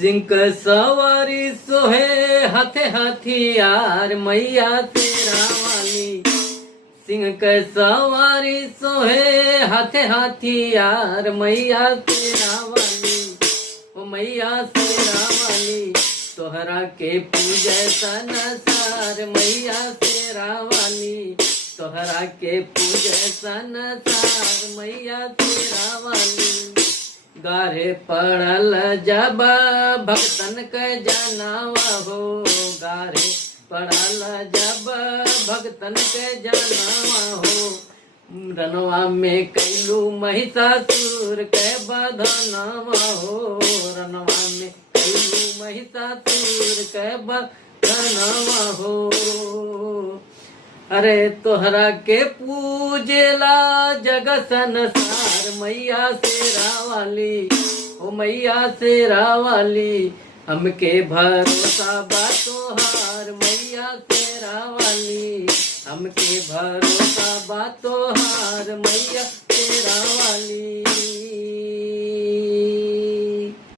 सिंह सवारी सोहे हाथे हथियार मैया तेरा वाली। सिंह के सवारी सोहे हाथे हथियार मैया तेरा वाली। ओ मैया तेरा वाली तोहरा के पूजे संसार मैया तेरा वाली। तोहरा के पूजे संसार मैया तेरा वाली। गारे पड़ल जब भक्तन के जनावा हो। गारे पड़ल जब भक्तन के जनावा हो। रनवा में कैलू महिषासुर के बधनवा हो। रनवा में कैलू महिषासुर के बधनवा हो। अरे तोहरा के पूजेला जग संसार मैया शेरा वाली। ओ मैया शेरा वाली हमके भरोसा बा तोहार मैया शेरा वाली। हमके भरोसा बा तोहार मैया शेरा वाली।